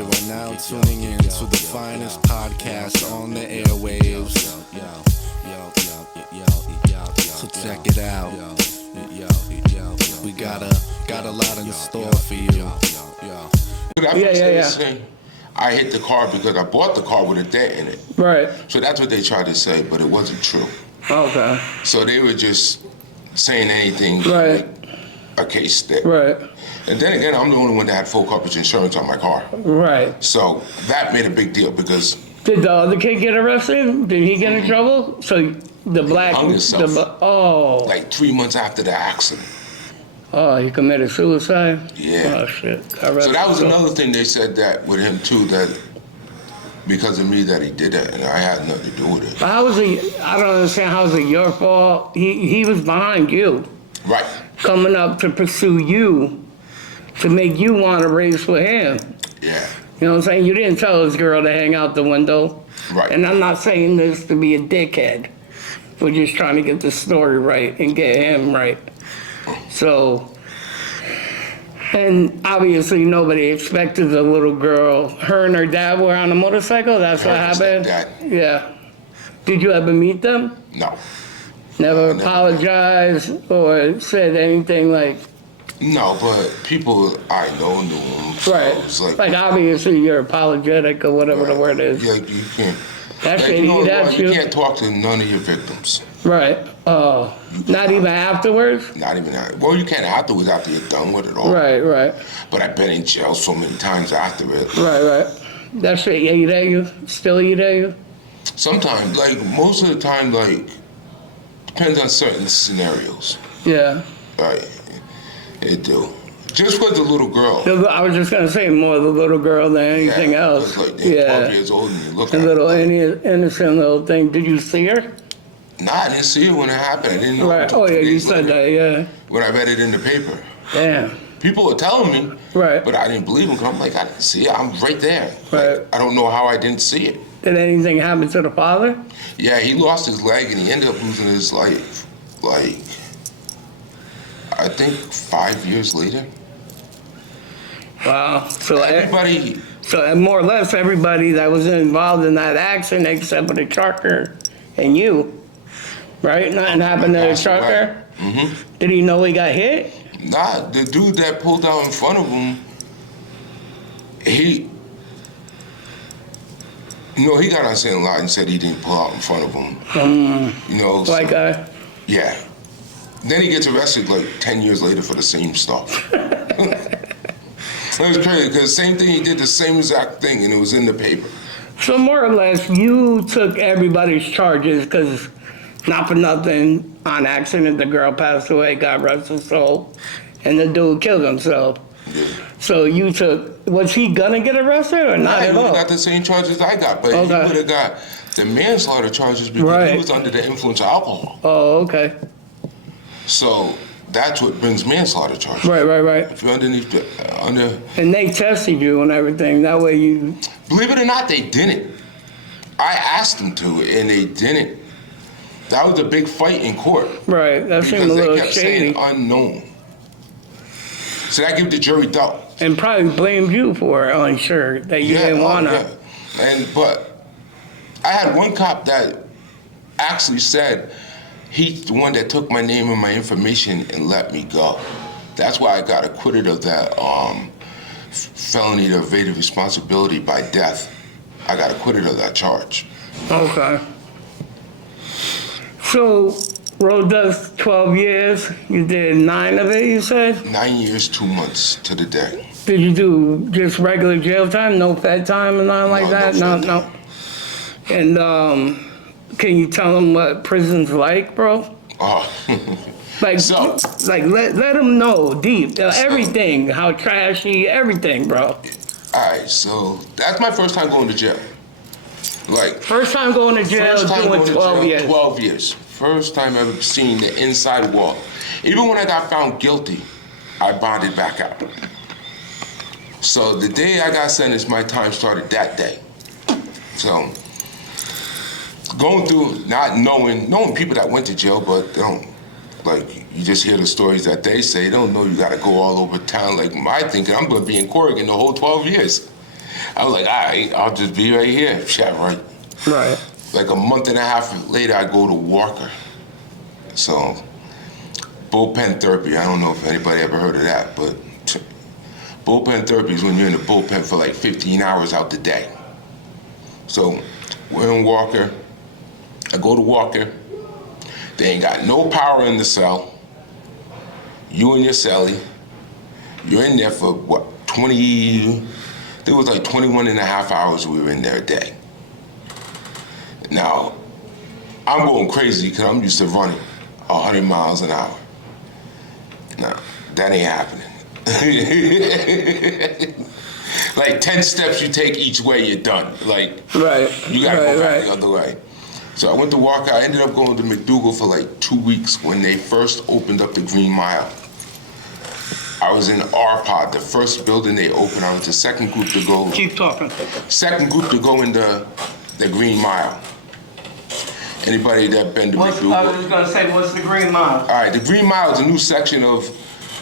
You are now tuning in to the finest podcast on the airwaves. So check it out. We got a lot in store for you. I hit the car because I bought the car with a dent in it. Right. So that's what they tried to say, but it wasn't true. Okay. So they were just saying anything Right. like a case stick. Right. And then again, I'm the only one that had full coverage insurance on my car. Right. So that made a big deal because... Did the other kid get arrested? Did he get in trouble? So the black... He hung himself. Like 3 months after the accident. Oh, he committed suicide? Yeah. Oh, shit. So that was another thing they said that with him too, that because of me that he did that, and I had nothing to do with it. But how was it, I don't understand, how was it your fault? He was behind you. Right. Coming up to pursue you, to make you want to race with him. Yeah. You know what I'm saying? You didn't tell this girl to hang out the window. Right. And I'm not saying this to be a dickhead. We're just trying to get the story right and get him right. So, and obviously nobody expected the little girl. Her and her dad were on a motorcycle. That's what happened? Yeah. Did you ever meet them? No. Never apologized or said anything like... No, but people I know knew him. So right. It's like obviously you're apologetic or whatever the word is. Yeah, you can't. That's like, it. You can't talk to none of your victims. Right. Oh, not even afterwards? Not even afterwards. Well, you can't afterwards after you're done with it all. Right, right. But I've been in jail so many times after it. Right, right. That's it. Yeah, you there, you? Still you there, you? Sometimes, like, most of the time, like, depends on certain scenarios. Yeah. Right. It do. Just with the little girl. I was just going to say more the little girl than anything else. Like, they're 12 years old and you look at a little innocent little thing. Did you see her? Nah, I didn't see it when it happened. I didn't know. Right. Oh, yeah, you said that, yeah. When I read it in the paper. Damn. People were telling me. Right. But I didn't believe them because I'm like, I didn't see it. I'm right there. Right. Like, I don't know how I didn't see it. Did anything happen to the father? Yeah, he lost his leg and he ended up losing his life. Like, I think 5 years later. Wow. So everybody... So more or less everybody that was involved in that accident except for the trucker and you. Right? Nothing happened to the trucker? Mm-hmm. Did he know he got hit? Nah, the dude that pulled out in front of him, he got on saying a lot and said he didn't pull out in front of him. You know. White guy? Yeah. Then he gets arrested like 10 years later for the same stuff. It was crazy because the same thing, he did the same exact thing and it was in the paper. So more or less, you took everybody's charges because not for nothing, on accident, the girl passed away, God rest his soul, and the dude killed himself. Yeah. So you took, was he gonna get arrested or not at all? He got the same charges I got, but he would have got the manslaughter charges because he was under the influence of alcohol. Oh, okay. So that's what brings manslaughter charges. Right. If you're underneath under... And they tested you and everything, that way you... Believe it or not, they didn't. I asked them to, and they didn't. That was a big fight in court. Right, that seemed a little shady. Because they kept saying unknown. So that gave the jury doubt. And probably blamed you for it, I'm sure, that you didn't want to. Yeah. But I had one cop that actually said he's the one that took my name and my information and let me go. That's why I got acquitted of that felony to evade responsibility by death. I got acquitted of that charge. Okay. So, road does 12 years. You did 9 of it, you said? 9 years, 2 months to the day. Did you do just regular jail time? No fed time and nothing like that? No. And can you tell them what prison's like, bro? Let them know deep, everything, how trashy, everything, bro. All right, so that's my first time going to jail. Like, first time going to jail, doing 12 years. 12 years. First time ever seen the inside wall. Even when I got found guilty, I bonded back out. So the day I got sentenced, my time started that day. So going through, not knowing people that went to jail, but they don't, like, you just hear the stories that they say. They don't know you got to go all over town. Like my thinking, I'm going to be in Corrigan the whole 12 years. I was like, all right, I'll just be right here. Yeah, right. Right. Like a month and a half later, I go to Walker. So, bullpen therapy. I don't know if anybody ever heard of that, but bullpen therapy is when you're in the bullpen for like 15 hours out the day. So, we're in Walker. I go to Walker. They ain't got no power in the cell. You and your cellie. You're in there for what, 20, there was like 21 and a half hours we were in there a day. Now, I'm going crazy because I'm used to running 100 miles an hour. Now, that ain't happening. Like 10 steps you take each way, you're done. Like, right. You gotta go back the other way. So I went to Walker. I ended up going to McDougal for like 2 weeks when they first opened up the Green Mile. I was in R-Pod, the first building they opened. I was the second group to go. Keep talking. Second group to go in the Green Mile. Anybody that been to McDougal? I was gonna say, what's the Green Mile? All right, the Green Mile is a new section of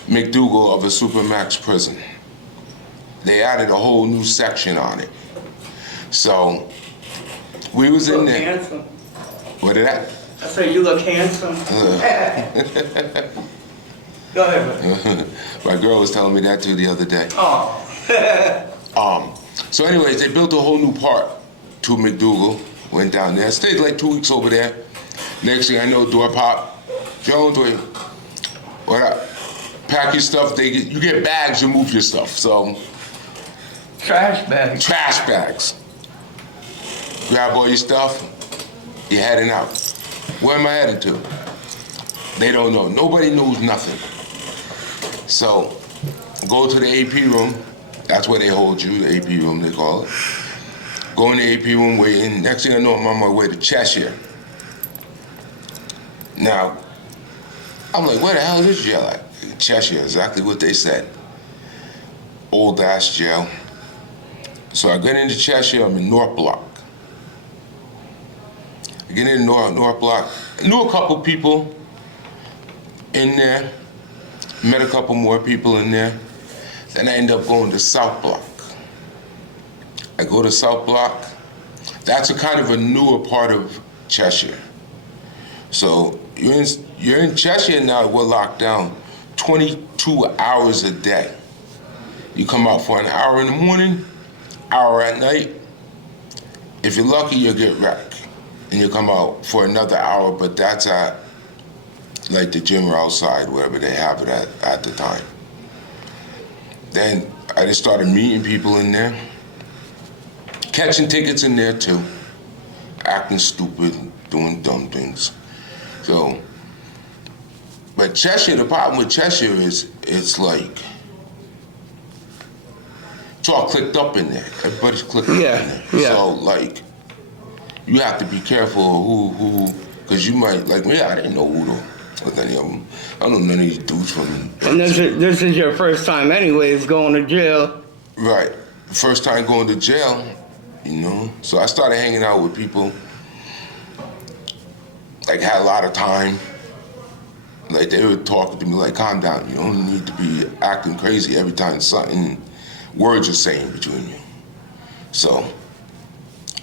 McDougal of a Supermax prison. They added a whole new section on it. So we was in there. Handsome. What did that? I said, you look handsome. Go ahead. My girl was telling me that too the other day. Oh. So anyways, they built a whole new part to McDougal. Went down there, stayed like 2 weeks over there. Next thing I know, door pop. Jones, wait, what up? Pack your stuff. You get bags, you move your stuff. So Trash bags. trash bags. Grab all your stuff. You're heading out. Where am I heading to? They don't know. Nobody knows nothing. So go to the AP room. That's where they hold you. The AP room, they call it. Go in the AP room, waiting. Next thing I know, I'm on my way to Cheshire. Now, I'm like, where the hell is this jail at? Cheshire, exactly what they said. Old ass jail. So I get into Cheshire, I'm in North Block. I get in North Block. I knew a couple people in there. Met a couple more people in there. Then I end up going to South Block. I go to South Block. That's a kind of a newer part of Cheshire. So you're in Cheshire now, we're locked down 22 hours a day. You come out for an hour in the morning, hour at night. If you're lucky, you'll get wrecked. And you come out for another hour, but that's at like the gym or outside, wherever they have it at the time. Then I just started meeting people in there. Catching tickets in there too, acting stupid, doing dumb things. So, but Cheshire, the problem with Cheshire is it's like, it's all clicked up in there. Everybody's clicked up in there. Yeah. So like, you have to be careful who, because you might, like me, I didn't know who with any of them. I don't know none of these dudes from. And this is your first time anyways going to jail. Right, first time going to jail. You know, so I started hanging out with people, like had a lot of time. Like they would talk to me like, calm down, you don't need to be acting crazy every time something, words are saying between you. So,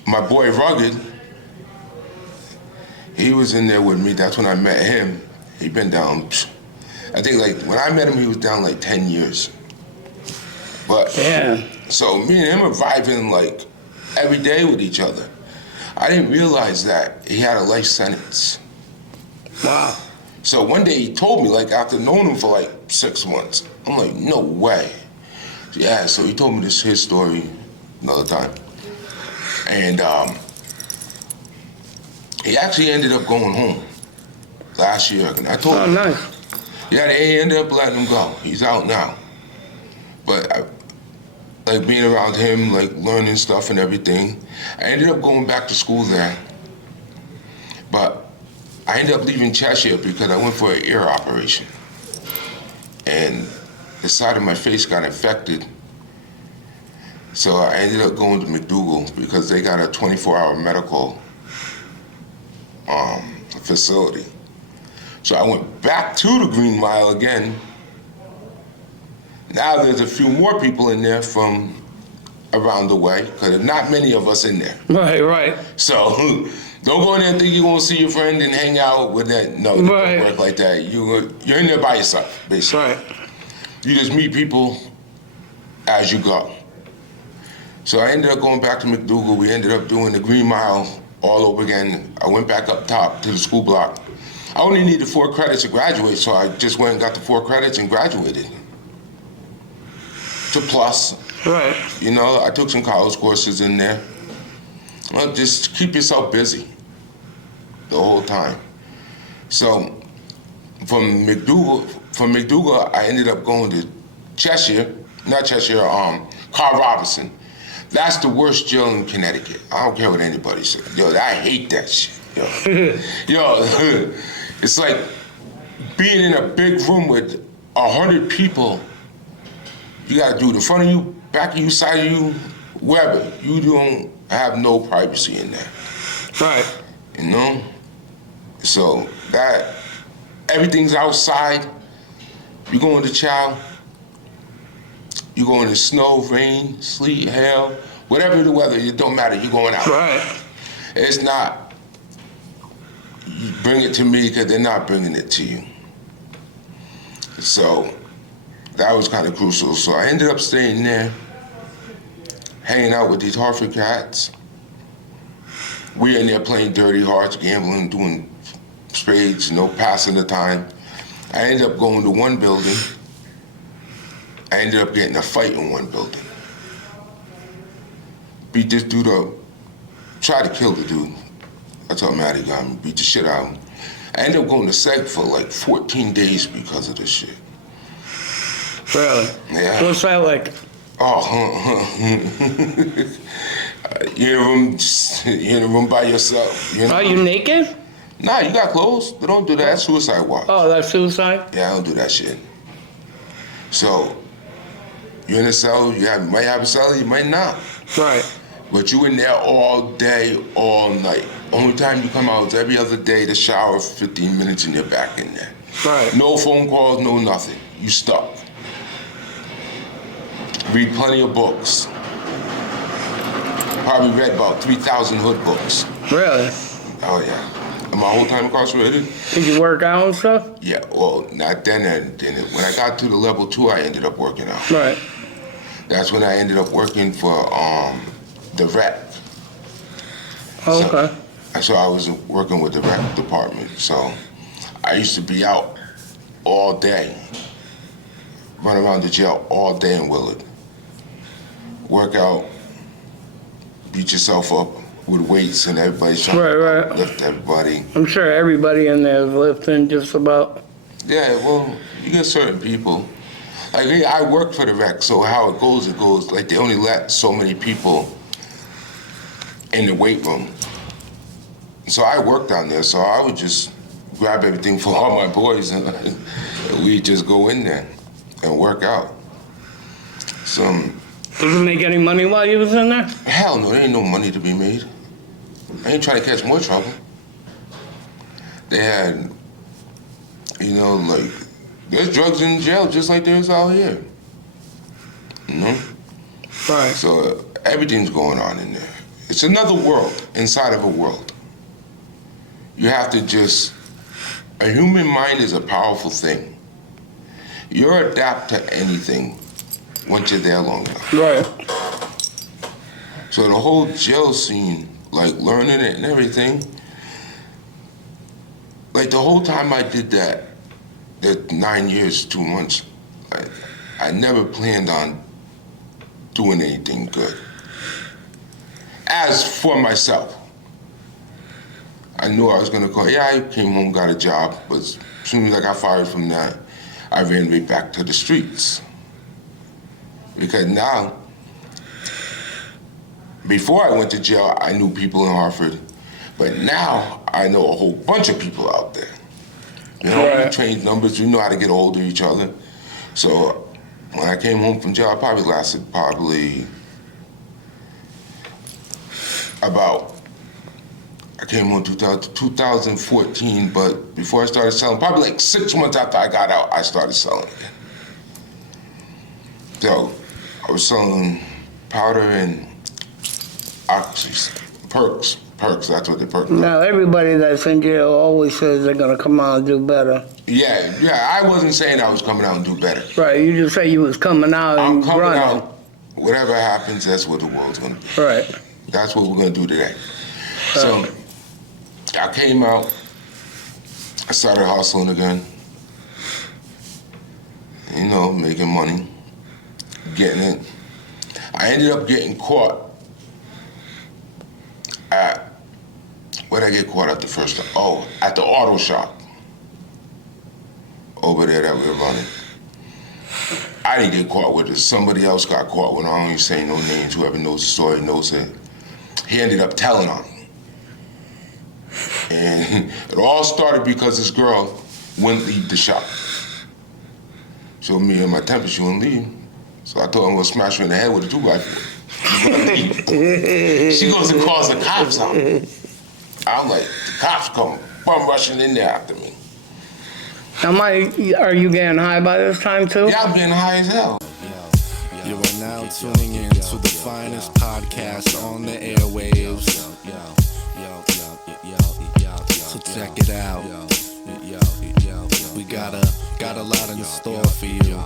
my boy Rugged, he was in there with me, that's when I met him. He'd been down, I think like, when I met him, he was down like 10 years. But, yeah. So me and him are vibing like, every day with each other. I didn't realize that he had a life sentence. Wow. So one day he told me, like after knowing him for like 6 months, I'm like, no way. Yeah, so he told me his story another time. And he actually ended up going home last year. And I told him. Oh, nice. Yeah, they ended up letting him go. He's out now. But like being around him, like learning stuff and everything. I ended up going back to school there. But I ended up leaving Cheshire because I went for an ear operation. And the side of my face got infected. So I ended up going to McDougal because they got a 24-hour medical facility. So I went back to the Green Mile again. Now there's a few more people in there from around the way, because there's not many of us in there. Right. So don't go in there and think you're going to see your friend and hang out with that. No, it doesn't work like that. You're in there by yourself, basically. Right. You just meet people as you go. So I ended up going back to McDougal. We ended up doing the Green Mile all over again. I went back up top to the school block. I only needed 4 credits to graduate, so I just went and got the 4 credits and graduated. To plus. Right. You know, I took some college courses in there. Well, just keep yourself busy the whole time. So from McDougal, I ended up going to Carl Robinson. That's the worst jail in Connecticut. I don't care what anybody says. Yo, I hate that shit. Yo, it's like being in a big room with 100 people. You gotta do the front of you, back of you, side of you, wherever. You don't have no privacy in there. Right. You know? So that, everything's outside. You go into chow, you go into snow, rain, sleet, hail, whatever the weather, it don't matter, you're going out. Right. It's not, you bring it to me because they're not bringing it to you. So that was kind of crucial. So I ended up staying there, hanging out with these Hartford cats. We in there playing dirty hearts, gambling, doing spades, passing the time. I ended up going to one building. I ended up getting a fight in one building. Beat this dude up, tried to kill the dude. That's how mad he got me, beat the shit out of him. I ended up going to seg for like 14 days because of this shit. Really? Yeah. What's that like? Oh, you're in a room by yourself. Are you naked? Nah, you got clothes. They don't do that. That's suicide watch. Oh, that's suicide? Yeah, I don't do that shit. So, you're in a cell, you might have a cell, you might not. Right. But you in there all day, all night. Only time you come out is every other day to shower for 15 minutes and you're back in there. Right. No phone calls, no nothing. You stuck. Read plenty of books. Probably read about 3,000 hood books. Really? Oh yeah. And my whole time incarcerated? Did you work out and stuff? Yeah, well, not then. When I got to the level 2, I ended up working out. Right. That's when I ended up working for the rec. Oh, okay. So I was working with the rec department. So I used to be out all day, run around the jail all day in Willard. Work out, beat yourself up with weights and everybody's trying to lift everybody. I'm sure everybody in there is lifting just about. Yeah, well, you get certain people. Like me, I work for the rec, so how it goes, like they only let so many people in the weight room. So I worked down there, so I would just grab everything for all my boys and we'd just go in there and work out. So. Did you make any money while you was in there? Hell no, there ain't no money to be made. I ain't trying to catch more trouble. They had, like, there's drugs in jail just like there is out here. You know? Right. So everything's going on in there. It's another world inside of a world. You have to a human mind is a powerful thing. You'll adapt to anything once you're there long enough. Right. So the whole jail scene, like learning it and everything, like the whole time I did that 9 years, 2 months, I never planned on doing anything good. As for myself, I knew I was gonna go, I came home, got a job, but as soon as I got fired from that, I ran right back to the streets. Because now, before I went to jail, I knew people in Hartford, but now I know a whole bunch of people out there. We changed numbers, we know how to get a hold of each other. So when I came home from jail, I probably lasted I came home 2014, but before I started selling, probably like 6 months after I got out, I started selling again. So I was selling powder and perks. That's what they perk. Now, everybody that's in jail always says they're going to come out and do better. Yeah, I wasn't saying I was coming out and do better. Right, you just say you was coming out and I'm coming running. out. Whatever happens, that's what the world's going to be. Right. That's what we're going to do today. So, I came out. I started hustling again. You know, making money. Getting it. I ended up getting caught at, where'd I get caught at the first time? Oh, at the auto shop over there that we were running. I didn't get caught with it. Somebody else got caught with it. I don't even say no names. Whoever knows the story knows it. He ended up telling on me. And it all started because this girl wouldn't leave the shop. Showed me in my temper, she wouldn't leave. So I told him I'm gonna smash her in the head with a 2x4. She goes and calls the cops on me. I'm like, the cops come, bum rushing in there after me. Now, are you getting high by this time too? Yeah, I'm being high as hell. You are now tuning in to the finest podcast on the airwaves. So check it out. We got a lot in store for you.